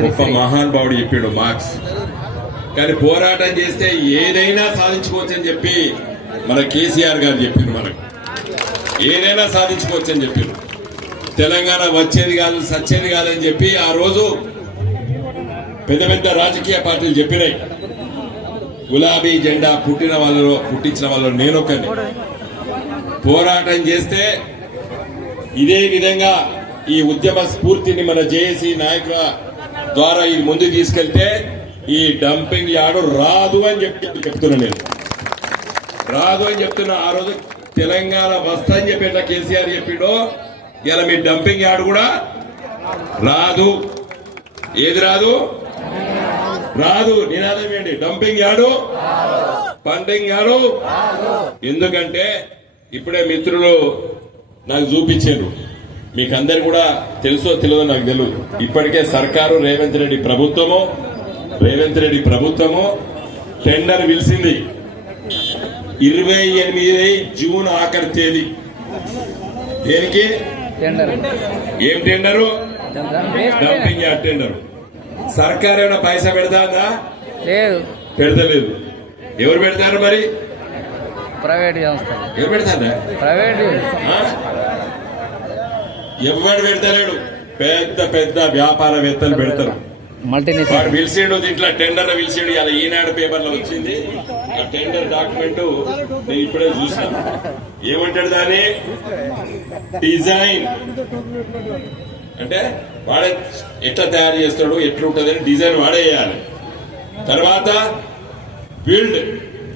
గొప్ప మహానుభావుడు చెప్పాడు మార్క్స్. కానీ పోరాటం చేస్తే ఏదైనా సాధించుకోవచ్చని చెప్పి మన కేసీఆర్ గారు చెప్పారు. మనకు ఏదైనా సాధించుకోవచ్చని చెప్పారు. తెలంగాణ వచ్చేది కాదు సచ్చేది కాదని చెప్పి ఆ రోజు పెద్ద పెద్ద రాజకీయ పార్టీలు చెప్పినాయి. గులాబీ జెండా పుట్టించిన వాళ్ళు నేనొక్కని. పోరాటం చేస్తే ఇదే విధంగా ఈ ఉద్యమ స్ఫూర్తిని మన జేఏసీ నాయకుల ద్వారా ఇది ముందుకు తీసుకెళ్తే ఈ డంపింగ్ యార్డు రాదు అని చెప్తున్నా. నేను రాదు అని చెప్తున్నా. ఆ రోజు తెలంగాణ వస్తా అని చెప్పి ఎట్లా కేసీఆర్ చెప్పిండో ఇలా మీ డంపింగ్ యార్డు కూడా రాదు. ఏది రాదు? రాదు. నినాదం ఏంటి? Dumping yard, pumping yard. ఎందుకంటే ఇప్పుడే మిత్రులు నాకు చూపించారు. మీకు అందరు కూడా తెలుసో తెలియదో నాకు తెలియదు. ఇప్పటికే సర్కారు రేవంత్ రెడ్డి ప్రభుత్వము టెండర్ పిలిచింది 28 జూన్ ఆఖరి తేదీ. దేనికి? ఏం టెండరు? Dumping yard tender. సర్కారు ఏమైనా పైసా పెడతాదా? పెడతలేదు. ఎవరు పెడతారు మరి? ప్రైవేట్ సంస్థ. ఎవరు పెడతారా? ప్రైవేట్. ఎవరు పెడతలేడు. పెద్ద పెద్ద వ్యాపారవేత్తలు పెడతారు. వాడు పిలిచిండు దీంట్లో టెండర్ పిలిచిండు. ఇలా ఈనాడు పేపర్లో వచ్చింది ఆ టెండర్ డాక్యుమెంట్. నేను ఇప్పుడే చూసాను. ఏమంటాడు దాన్ని? డిజైన్ అంటే వాడే ఎట్లా తయారు చేస్తాడు, ఎట్లుంటది అని డిజైన్ వాడే వేయాలి. తర్వాత బిల్డ్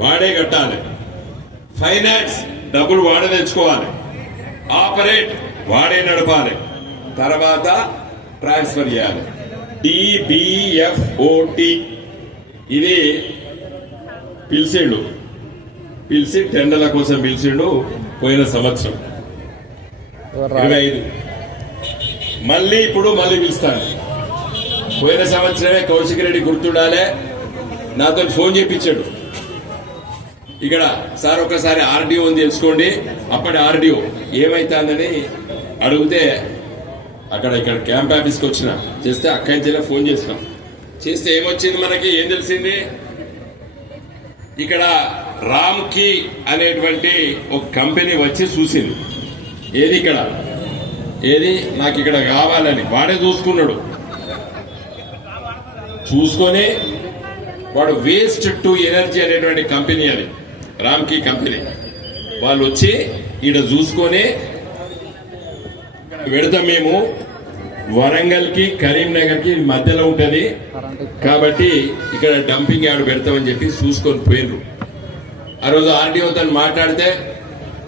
వాడే కట్టాలి. ఫైనాన్స్ డబ్బులు వాడే తెచ్చుకోవాలి. ఆపరేట్ వాడే నడపాలి. తర్వాత ట్రాన్స్ఫర్ చేయాలి. DBFOT ఇది పిలిచి టెండర్ల కోసం పిలిచిండు పోయిన సంవత్సరం 25. మళ్ళీ పిలుస్తాను. పోయిన సంవత్సరమే కౌశిక్ రెడ్డి గుర్తుండాలే నాతో ఫోన్ చేయించాడు. ఇక్కడ సార్ ఒకసారి ఆర్డీఓ తెలుసుకోండి. అప్పటి ఆర్డీఓ ఏమైతుందని అడిగితే ఇక్కడ క్యాంప్ ఆఫీస్కి వచ్చిన చేస్తే అక్కడి నుంచి ఫోన్ చేసినాం. చేస్తే ఏమొచ్చింది మనకి? ఏం తెలిసింది? ఇక్కడ రామ్కీ అనేటువంటి ఒక కంపెనీ వచ్చి చూసింది. ఏది ఇక్కడ? ఏది నాకు ఇక్కడ కావాలని వాడే చూసుకున్నాడు. చూసుకొని వాడు వేస్ట్ టు ఎనర్జీ అనేటువంటి కంపెనీ, అది రామ్కీ కంపెనీ. వాళ్ళు వచ్చి ఇక్కడ చూసుకొని పెడతాం మేము వరంగల్ కి కరీంనగర్ కి మధ్యలో ఉంటది కాబట్టి ఇక్కడ డంపింగ్ యార్డ్ పెడతామని చెప్పి చూసుకొని పోయినరు. ఆ రోజు ఆర్డీఓ తను మాట్లాడితే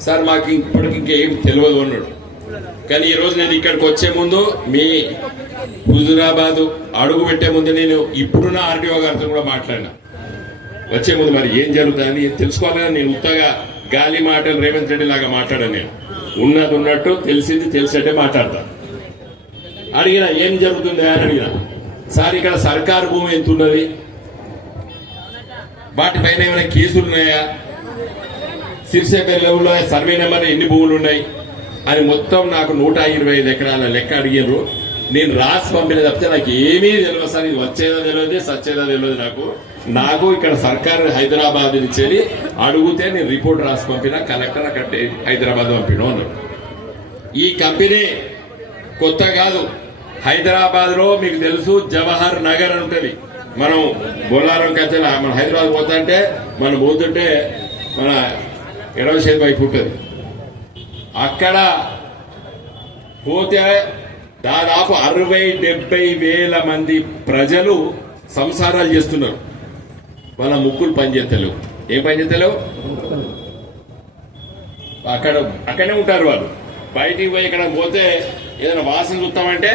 సార్ మాకు ఇప్పటికి ఇంకేం తెలియదు అన్నాడు. కానీ ఈ రోజు నేను ఇక్కడికి వచ్చే ముందు మీ హుజురాబాద్ అడుగు పెట్టే ముందు నేను ఇప్పుడున్న ఆర్డీఓ గారితో కూడా మాట్లాడినా. వచ్చే ముందు మరి ఏం జరుగుతుందని తెలుసుకోవాలని నేను ఉత్తగా గాలి మాటలు రేవంత్ రెడ్డి లాగా మాట్లాడాను. నేను ఉన్నది ఉన్నట్టు తెలిసినట్టే మాట్లాడతా. అడిగిన ఏం జరుగుతుంది అని అడిగిన. సార్ ఇక్కడ సర్కారు భూమి ఎంత ఉన్నది, వాటిపైన ఏమైనా కేసులు ఉన్నాయా, సిరిసేప లెవెల్లో సర్వే నెంబర్ ఎన్ని భూములు ఉన్నాయి అని మొత్తం నాకు 125 ఎకరాల లెక్క అడిగారు. నేను రాసి పంపిన తప్పితే నాకు ఏమీ తెలియదు సార్. ఇది వచ్చేదో తెలియదు, సచ్చేదో తెలియదు. నాకు ఇక్కడ సర్కారు హైదరాబాద్ నుంచి అడిగితే నేను రిపోర్ట్ రాసి పంపిన. కలెక్టర్ అక్కడ హైదరాబాద్ పంపిన అన్నాడు. ఈ కంపెనీ కొత్త కాదు. హైదరాబాద్ లో మీకు తెలుసు జవహర్ నగర్ అని ఉంటది. మనం బొల్లారం కచ్చల మన హైదరాబాద్ పోతా అంటే మనం పోతుంటే మన ఎడవసేపు వైపు ఉంటుంది. అక్కడ పోతే దాదాపు 60-70 వేల మంది ప్రజలు సంసారాలు చేస్తున్నారు. వాళ్ళ ముక్కులు పనిచేస్తలేవు. ఏం పనిచేస్తలేవు? అక్కడే ఉంటారు వాళ్ళు. బయటికి పోయి ఇక్కడ పోతే ఏదైనా వాసన చూస్తామంటే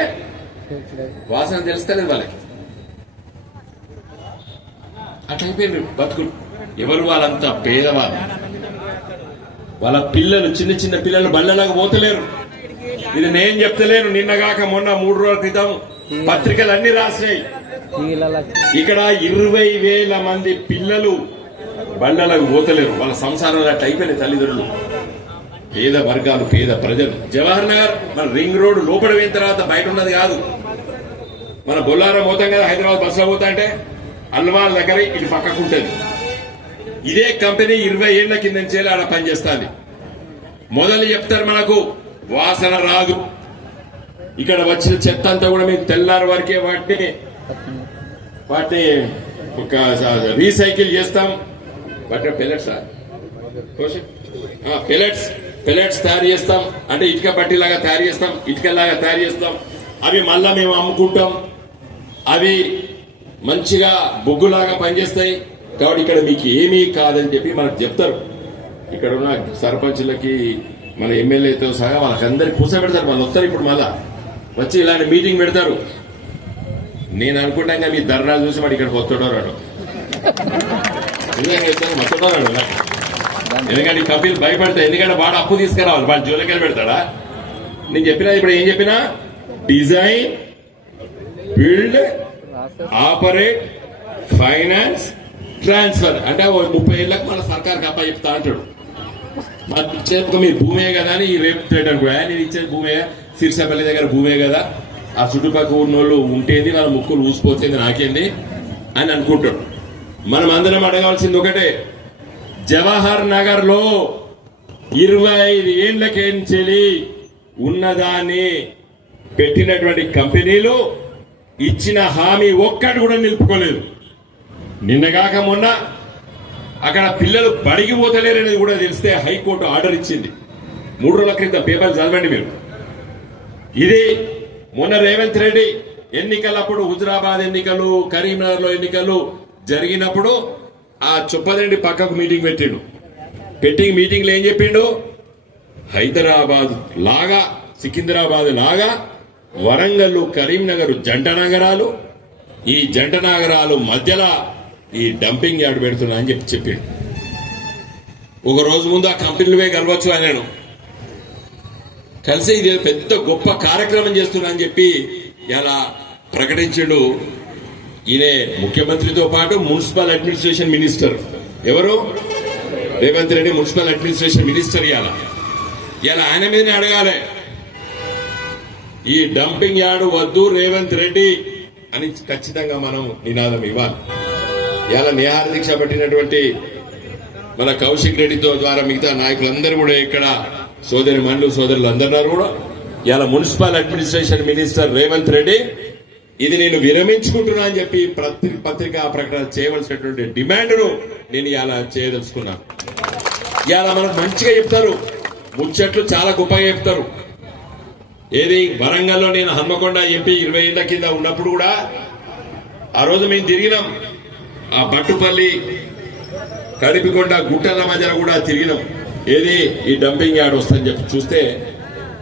వాసన తెలుస్తలేదు వాళ్ళకి. అట్లయిపోయింది బతుకులు. ఎవరు? వాళ్ళంతా పేదవాళ్ళు. వాళ్ళ పిల్లలు చిన్న పిల్లలు బళ్ళలాగా పోతలేరు. ఇది నేను చెప్తలేను. నిన్నగాక మొన్న 3 రోజుల క్రితం పత్రికలు అన్ని రాసినాయి. ఇక్కడ 20,000 మంది పిల్లలు బళ్ళలాగా పోతలేరు. వాళ్ళ సంసారాలు అట్లా అయిపోయినాయి. తల్లిదండ్రులు పేద వర్గాలు, పేద ప్రజలు. జవహర్ నగర్ మన రింగ్ రోడ్ లోపల పోయిన తర్వాత బయట ఉన్నది కాదు. మన బొల్లారం పోతాం కదా, హైదరాబాద్ బస్సులో పోతా అంటే అల్వాల్ దగ్గర ఇటు పక్కకు ఉంటుంది. ఇదే కంపెనీ 20 ఏళ్ల కింద నుంచి ఆడ పనిచేస్తుంది. మొదలు చెప్తారు మనకు వాసన రాదు, ఇక్కడ వచ్చిన చెత్త అంతా కూడా మేము తెల్లారి వరకే వాటిని ఒక రీసైకిల్ చేస్తాం. వాటి పెల్లెట్స్ పెల్లెట్స్ తయారు చేస్తాం, అంటే ఇటుక బట్టిలాగా తయారు చేస్తాం, ఇటుకలాగా తయారు చేస్తాం. అవి మళ్ళా మేము అమ్ముకుంటాం. అవి మంచిగా బొగ్గులాగా పనిచేస్తాయి. కాబట్టి ఇక్కడ మీకు ఏమీ కాదని చెప్పి మనకు చెప్తారు. ఇక్కడ ఉన్న సర్పంచులకి మన ఎమ్మెల్యేతో సహా వాళ్ళకందరికి కూర్చోబెడతారు. వాళ్ళు వస్తారు ఇప్పుడు మళ్ళా వచ్చి ఇలాంటి మీటింగ్ పెడతారు. నేను అనుకుంటాగా మీ ధర్నా చూసి వాడు ఇక్కడికి వస్తాడో రాడు, వస్తాడో రాడు. ఎందుకంటే కంపెనీలు భయపడతాయి, ఎందుకంటే వాడు అప్పు తీసుకురావాలి, వాడు జోలికెళ్ళి పెడతాడా. నేను చెప్పినా ఇప్పుడు ఏం చెప్పినా, design, build, operate, finance, transfer. అంటే 30 ఏళ్ళకి మన సర్కార్కి అప్ప చెప్తా అంటాడు. మాకు ఇచ్చేందుకు మీ భూమే కదా అని ఈ రేపు ట్రేడ్ అనుకో, నేను ఇచ్చేది భూమే, సిరిసపల్లి దగ్గర భూమే కదా, ఆ చుట్టుపక్కల ఉన్నోళ్ళు ఉంటేంది, వాళ్ళ ముక్కులు ఊసిపోతుంది నాకేంది అని అనుకుంటాడు. మనం అందరం అడగాల్సింది ఒకటే, జవహర్ నగర్ లో 25 ఏళ్లకేంచెలి ఉన్నదాన్ని పెట్టినటువంటి కంపెనీలు ఇచ్చిన హామీ ఒక్కటి కూడా నిలుపుకోలేదు. నిన్నగాక మొన్న అక్కడ పిల్లలు బడికి పోతలేరనేది కూడా తెలిస్తే హైకోర్టు ఆర్డర్ ఇచ్చింది. 3 రోజుల క్రితం పేపర్ చదవండి మీరు. ఇది మొన్న రేవంత్ రెడ్డి ఎన్నికలప్పుడు, హుజరాబాద్ ఎన్నికలు, కరీంనగర్ లో ఎన్నికలు జరిగినప్పుడు ఆ చొప్పదండి పక్కకు మీటింగ్ పెట్టిండు. మీటింగ్ లో ఏం చెప్పిండు, హైదరాబాద్ లాగా, సికింద్రాబాద్ లాగా వరంగల్, కరీంనగర్ జంట నగరాలు, ఈ జంట నగరాలు మధ్యలో ఈ డంపింగ్ యార్డ్ పెడుతున్నా అని చెప్పిండు. ఒక రోజు ముందు ఆ కంపెనీలు పోయి కలవచ్చు అన్నాను. కలిసి ఇది పెద్ద గొప్ప కార్యక్రమం చేస్తున్నా అని చెప్పి ఇలా ప్రకటించాడు. ఈయనే ముఖ్యమంత్రితో పాటు మున్సిపల్ అడ్మినిస్ట్రేషన్ మినిస్టర్, ఎవరు Revanth Reddy, municipal administration minister. ఇలా ఆయన మీదనే అడగాలి, ఈ డంపింగ్ యార్డ్ వద్దు రేవంత్ రెడ్డి అని ఖచ్చితంగా మనం నినాదం ఇవ్వాలి. ఇలా నిహార దీక్ష పట్టినటువంటి మన కౌశిక్ రెడ్డితో ద్వారా మిగతా నాయకులందరూ కూడా ఇక్కడ సోదరి మండలి సోదరులు అందరూ కూడా ఇలా municipal administration minister Revanth Reddy ఇది నేను విరమించుకుంటున్నా అని చెప్పి పత్రికా ప్రకటన చేయవలసినటువంటి డిమాండ్ను నేను ఇలా చేయదలుచుకున్నాను. ఇలా మనకు మంచిగా చెప్తారు, ముచ్చట్లు చాలా గొప్పగా చెప్తారు. ఏది వరంగల్లో నేను హన్మకొండ ఎంపీ 20 ఏళ్ల కింద ఉన్నప్పుడు కూడా ఆ రోజు మేము తిరిగినాం. ఆ బట్టుపల్లి, కడిపికొండ గుట్టల మధ్యలో కూడా తిరిగినాం. ఏది ఈ డంపింగ్ యార్డ్ వస్తుందని చెప్పి చూస్తే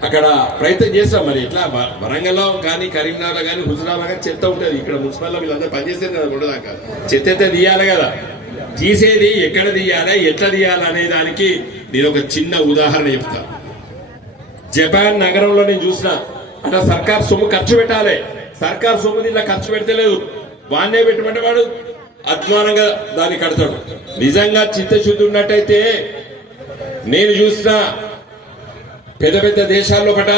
అక్కడ ప్రయత్నం చేస్తాం. మరి ఎట్లా వరంగల్లో కానీ, కరీంనగర్లో కానీ, హుజరాబాద్ కానీ చెత్త ఉంటుంది. ఇక్కడ మున్సిపల్లో వీళ్ళందరూ పనిచేసేది కదా, ఉండదాకా చెత్త అయితే తీయాలి కదా. తీసేది ఎక్కడ తీయాలి, ఎట్లా తీయాలి అనే దానికి నేను ఒక చిన్న ఉదాహరణ చెప్తా. జపాన్ నగరంలో నేను చూసిన, అంటే సర్కార్ సొమ్ము ఖర్చు పెట్టాలి, సర్కార్ సొమ్ము దీనిలో ఖర్చు పెడతలేదు, వాన్నే పెట్టమంటే వాడు అధ్వానంగా దాన్ని కడతాడు. నిజంగా చిత్తశుద్ధి ఉన్నట్టయితే నేను చూసిన పెద్ద పెద్ద దేశాల్లో పట,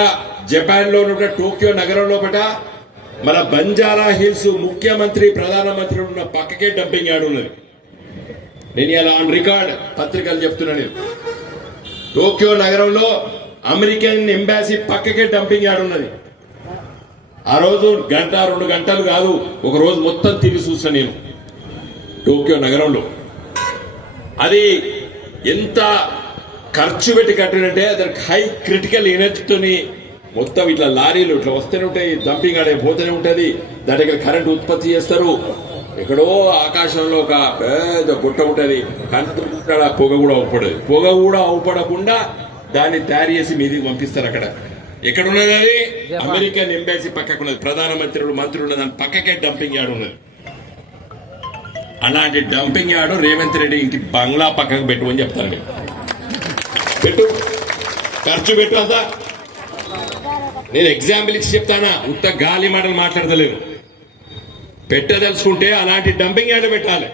జపాన్ లో ఉన్న టోక్యో నగరంలో పట, మన బంజారా హిల్స్ ముఖ్యమంత్రి, ప్రధానమంత్రి ఉన్న పక్కకే డంపింగ్ యార్డ్ ఉన్నది. నేను ఇలా ఆన్ రికార్డ్ పత్రికలు చెప్తున్నా. నేను టోక్యో నగరంలో అమెరికన్ ఎంబాసీ పక్కకే డంపింగ్ యార్డ్ ఉన్నది. ఆ రోజు 1-2 గంటలు కాదు, ఒక రోజు మొత్తం తిరిగి చూసిన నేను టోక్యో నగరంలో. అది ఎంత ఖర్చు పెట్టి కట్టినంటే దానికి హై క్రిటికల్ ఎనర్జీతోని మొత్తం ఇట్లా లారీలు ఇట్లా వస్తూనే ఉంటాయి, డంపింగ్ ఆడే పోతూనే ఉంటది. దాని దగ్గర కరెంట్ ఉత్పత్తి చేస్తారు. ఎక్కడో ఆకాశంలో ఒక పెద్ద గుట్ట ఉంటది, కరెంట్ పొగ కూడా అవుపడదు. పొగ కూడా అవుపడకుండా దాన్ని తయారు చేసి మీదికి పంపిస్తారు. అక్కడ ఎక్కడున్నది అది? అమెరికన్ ఎంబాసీ పక్కకు ఉన్నది, ప్రధానమంత్రులు, మంత్రులు దాని పక్కకే డంపింగ్ యార్డ్ ఉన్నది. అలాంటి డంపింగ్ యార్డ్ రేవంత్ రెడ్డి ఇంటి బంగ్లా పక్కకు పెట్టుమని చెప్తాను నేను. పెట్టు, ఖర్చు పెట్టు అంతా. నేను ఎగ్జాంపుల్ ఇచ్చి చెప్తానా, ఉత్త గాలి మాటలు మాట్లాడతలేను. పెట్టదలుచుకుంటే అలాంటి డంపింగ్ యార్డ్ పెట్టాలి.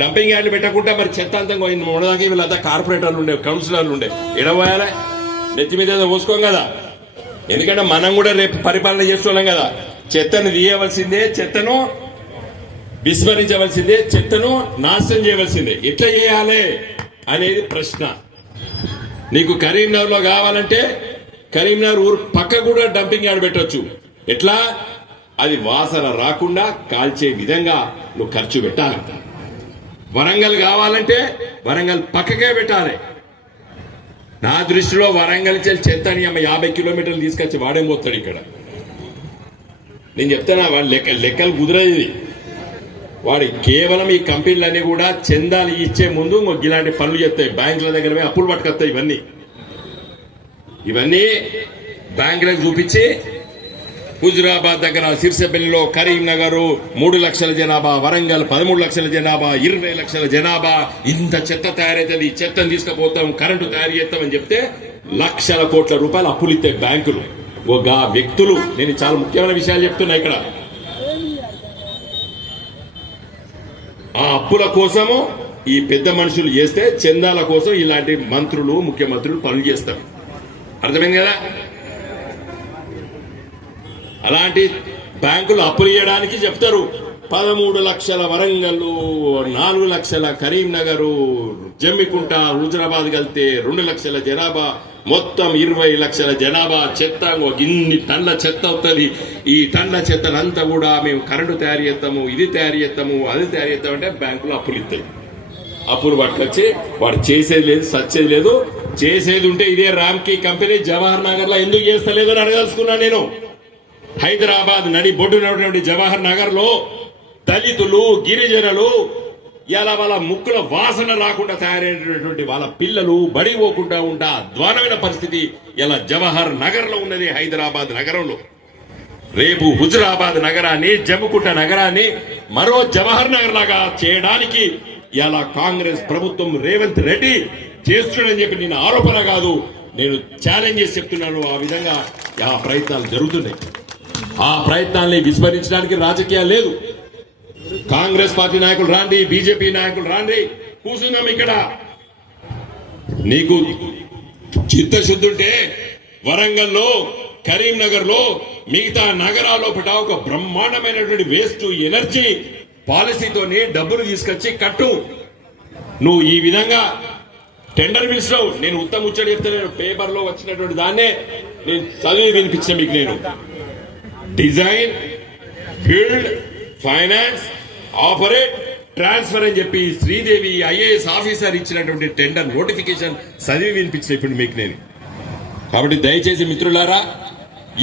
డంపింగ్ యార్డ్ పెట్టకుండా మరి చెత్త అంతా మొన్నదాకా వీళ్ళంతా కార్పొరేటర్లు ఉండే, కౌన్సిలర్లు ఉండే, ఎడబోయాలి, నెత్తి మీద పోసుకోం కదా. ఎందుకంటే మనం కూడా రేపు పరిపాలన చేస్తున్నాం కదా. చెత్తను తీయవలసిందే, చెత్తను విస్మరించవలసిందే, చెత్తను నాశనం చేయవలసిందే. ఎట్లా చేయాలి అనేది ప్రశ్న. నీకు కరీంనగర్ లో కావాలంటే కరీంనగర్ ఊరు పక్క కూడా డంపింగ్ యార్డ్ పెట్టొచ్చు. ఎట్లా? అది వాసన రాకుండా కాల్చే విధంగా నువ్వు ఖర్చు పెట్టాలి. వరంగల్ కావాలంటే వరంగల్ పక్కకే పెట్టాలి. నా దృష్టిలో వరంగల్ చెత్తని 50 కిలోమీటర్లు తీసుకొచ్చి వాడేం పోతాడు ఇక్కడ. నేను చెప్తానా, వాడు లెక్కలు కుదరది. వాడు కేవలం ఈ కంపెనీలన్నీ కూడా చందాలు ఇచ్చే ముందు ఇలాంటి పనులు చేస్తాయి. బ్యాంకుల దగ్గర పోయి అప్పులు పట్టుకొస్తాయి. ఇవన్నీ బ్యాంకులకు చూపించి హుజురాబాద్ దగ్గర సిరిసిల్లలో కరీంనగర్ 3 లక్షల జనాభా, వరంగల్ 13 లక్షల జనాభా, 20 లక్షల జనాభా, ఇంత చెత్త తయారైతుంది, ఈ చెత్తను తీసుకుపోతాం, కరెంటు తయారు చేస్తామని చెప్తే లక్షల కోట్ల రూపాయలు అప్పులు ఇస్తాయి బ్యాంకులు. ఒక వ్యక్తులు, నేను చాలా ముఖ్యమైన విషయాలు చెప్తున్నా ఇక్కడ. ఆ అప్పుల కోసము ఈ పెద్ద మనుషులు చేస్తే చందాల కోసం ఇలాంటి మంత్రులు, ముఖ్యమంత్రులు పనులు చేస్తారు. అర్థమైంది కదా? అలాంటి బ్యాంకులు అప్పులు ఇవ్వడానికి చెప్తారు 13 లక్షల వరంగల్, 4 లక్షల కరీంనగర్, జమ్మికుంట, హుజురాబాద్ కలితే 2 లక్షల జనాభా, మొత్తం 20 లక్షల జనాభా. చెత్త ఇన్ని టన్నుల చెత్త అవుతుంది. ఈ టన్నుల చెత్తనంతా కూడా మేము కరెంటు తయారు చేస్తాము, ఇది తయారు చేస్తాము, అది తయారు చేస్తామంటే బ్యాంకులు అప్పులు ఇస్తాయి. అప్పులు పట్టుకొచ్చి వాడు చేసేది లేదు, సచ్చేది లేదు. చేసేది ఉంటే ఇదే రామ్కీ కంపెనీ జవహర్ నగర్ లో ఎందుకు చేస్తలేదు అని అడగదలుచుకున్నా నేను. హైదరాబాద్ నడి బొడ్డునటువంటి జవహర్ నగర్ లో దళితులు, గిరిజనులు ఇలా వాళ్ళ ముక్కుల వాసన రాకుండా తయారైనటువంటి వాళ్ళ పిల్లలు బడి పోకుండా ఉంటా అధ్వానమైన పరిస్థితి ఇలా జవహర్ నగర్ లో ఉన్నది. హైదరాబాద్ నగరంలో రేపు హుజురాబాద్ నగరాన్ని, జమ్మికుంట నగరాన్ని మరో జవహర్ నగర్ లాగా చేయడానికి ఇలా కాంగ్రెస్ ప్రభుత్వం, రేవంత్ రెడ్డి చేస్తున్నాడని చెప్పి నేను ఆరోపణ కాదు, నేను ఛాలెంజ్ చేసి చెప్తున్నాను. ఆ విధంగా ఆ ప్రయత్నాలు జరుగుతున్నాయి. ఆ ప్రయత్నాల్ని విస్మరించడానికి రాజకీయాలు లేదు. కాంగ్రెస్ పార్టీ నాయకులు రాండి, బీజేపీ నాయకులు రాండి, కూర్చున్నాం ఇక్కడ. నీకు చిత్తశుద్ధి ఉంటే వరంగల్లో, కరీంనగర్ లో, మిగతా నగరాల్లో ఒక బ్రహ్మాండమైనటువంటి వేస్ట్ ఎనర్జీ పాలసీతోని డబ్బులు తీసుకొచ్చి కట్టు. నువ్వు ఈ విధంగా టెండర్ పిలిచినావు. నేను ఉత్తమ ముచ్చడి చెప్తాను, పేపర్ లో వచ్చినటువంటి దాన్నే నేను చదివి వినిపించిన మీకు. నేను design, build, finance, operate, transfer అని చెప్పి శ్రీదేవి ఐఏఎస్ ఆఫీసర్ ఇచ్చినటువంటి టెండర్ నోటిఫికేషన్ చదివి వినిపించిన ఇప్పుడు మీకు నేను. కాబట్టి దయచేసి మిత్రులారా,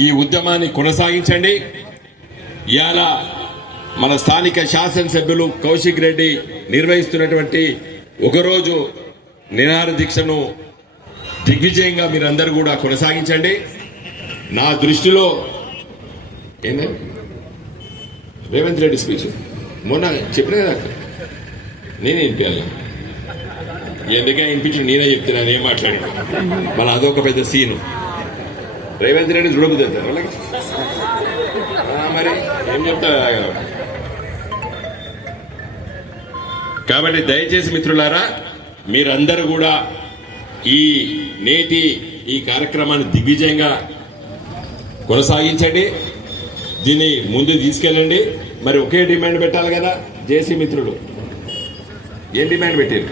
ఈ ఉద్యమాన్ని కొనసాగించండి. ఇవాళ మన స్థానిక శాసనసభ్యులు కౌశిక్ రెడ్డి నిర్వహిస్తున్నటువంటి ఒకరోజు నిరాహార దీక్షను దిగ్విజయంగా మీరందరూ కూడా కొనసాగించండి. నా దృష్టిలో రేవంత్ రెడ్డి స్పీచ్ మొన్న చెప్పిన కదా, నేనే వినిపించాలి. ఎందుకే వినిపించి నేనే చెప్తున్నాను, ఏం మాట్లాడి మన అదొక పెద్ద సీను. రేవంత్ రెడ్డి చూడబుద్ది వాళ్ళకి మరి ఏం చెప్తా. కాబట్టి దయచేసి మిత్రులారా, మీరందరూ కూడా ఈ నేటి ఈ కార్యక్రమాన్ని దిగ్విజయంగా కొనసాగించండి, దీన్ని ముందు తీసుకెళ్ళండి. మరి ఒకే డిమాండ్ పెట్టాలి కదా జేసీ మిత్రులు. ఏం డిమాండ్ పెట్టారు?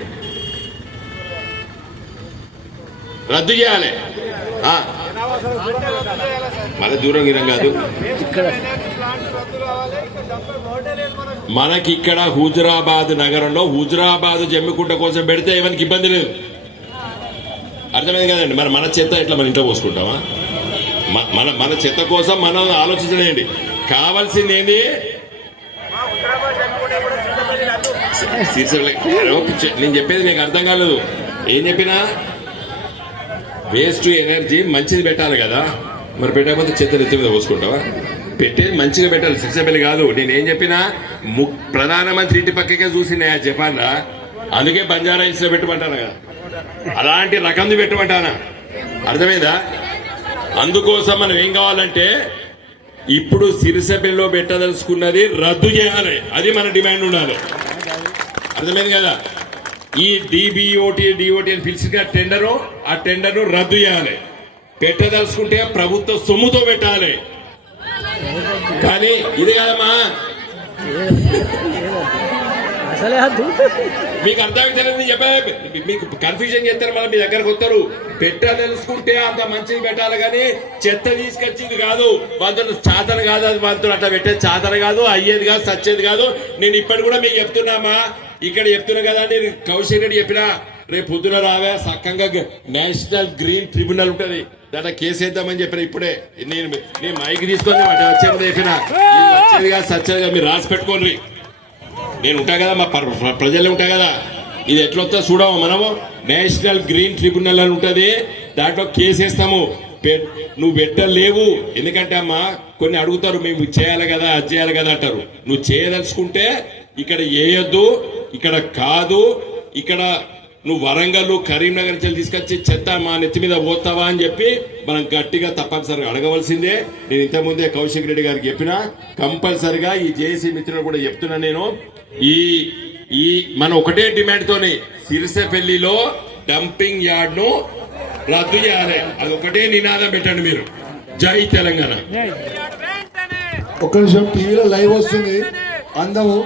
రద్దు చేయాలి. మన దూరం గిరం కాదు, మనకి ఇక్కడ హుజురాబాద్ నగరంలో హుజురాబాద్ జమ్మికుంట కోసం పెడితే ఎవరికి ఇబ్బంది లేదు. అర్థమైంది కదండి. మరి మన చెత్త ఎట్లా మన ఇంట్లో పోసుకుంటామా? మన చెత్త కోసం మనం ఆలోచించలేండి. కావాల్సింది ఏంది? నేను చెప్పేది నీకు అర్థం కాలేదు. ఏం చెప్పినా వేస్ట్ ఎనర్జీ మంచిది పెట్టాలి కదా. మరి పెట్టకపోతే చెత్త నెత్తి మీద పోసుకుంటావా? పెట్టేది మంచిగా పెట్టాలి, శిక్షపల్లి కాదు. నేనేం చెప్పినా ప్రధానమంత్రి ఇంటి పక్కకే చూసినా చెప్పానా, అందుకే బంజారా హిల్స్ లో పెట్టమంటాను కదా, అలాంటి రకంది పెట్టమంటానా. అర్థమైందా? అందుకోసం మనం ఏం కావాలంటే ఇప్పుడు సిరిసిల్లలో పెట్టదలుచుకున్నది రద్దు చేయాలి. అది మన డిమాండ్ ఉండాలి. అర్థమైంది కదా? ఈ డిబిఓటి అని పిలిచిన టెండరు, ఆ టెండర్ను రద్దు చేయాలి. పెట్టదలుచుకుంటే ప్రభుత్వ సొమ్ముతో పెట్టాలి. కానీ ఇది కాదమ్మా, అసలే వద్దు. మీకు అర్థమైతే చెప్పే, మీకు కన్ఫ్యూజన్ చేస్తారు, మళ్ళీ మీ దగ్గరకు వస్తారు. తెలుసుకుంటే అంత మంచిది పెట్టాలి, కానీ చెత్త తీసుకొచ్చింది కాదు, వాళ్ళతో చాతన కాదు, అది వాళ్ళతో అట్లా పెట్టేది చాతన కాదు, అయ్యేది కాదు, సచ్చేది కాదు. నేను ఇప్పటి కూడా మీకు చెప్తున్నామా, ఇక్కడ చెప్తున్నా కదా, నేను కౌశిక్ రెడ్డి చెప్పినా రేపు పొద్దున రావే సక్కంగా నేషనల్ గ్రీన్ ట్రిబ్యునల్ ఉంటది, దాంట్లో కేసు వేద్దామని చెప్పిన. ఇప్పుడే నేను మైక్ తీసుకొని వచ్చేది చెప్పిన, వచ్చేది కాదు, సచ్చేది కాదు, మీరు రాసి పెట్టుకోండి. నేను ఉంటా కదా, మా ప్రజలు ఉంటా కదా, ఇది ఎట్లొస్తా చూడము మనము. నేషనల్ గ్రీన్ ట్రిబ్యునల్ అని ఉంటది, దాంట్లో కేసు వేస్తాము. నువ్వు పెట్టలేవు, ఎందుకంటే అమ్మా కొన్ని అడుగుతారు, మేము చేయాలి కదా, అది చేయాలి కదా అంటారు. నువ్వు చేయదలుచుకుంటే ఇక్కడ వేయొద్దు, ఇక్కడ కాదు, ఇక్కడ నువ్వు వరంగల్ కరీంనగర్ నుంచి తీసుకొచ్చి చెత్త మా నెత్తి మీద పోతావా అని చెప్పి మనం గట్టిగా తప్పనిసరిగా అడగవలసిందే. నేను ఇంతకుముందే కౌశిక్ రెడ్డి గారికి చెప్పినా, కంపల్సరిగా ఈ జేఏసీ మిత్రులు కూడా చెప్తున్నా నేను, ఈ మన ఒకటే డిమాండ్ తోని సిరిసెపల్లిలో డంపింగ్ యార్డ్ ను రద్దు చేయాలి, అది ఒకటే నినాదం పెట్టండి మీరు. జై తెలంగాణ. ఒక్క నిమిషం, టీవీలో లైవ్ వస్తుంది అందము.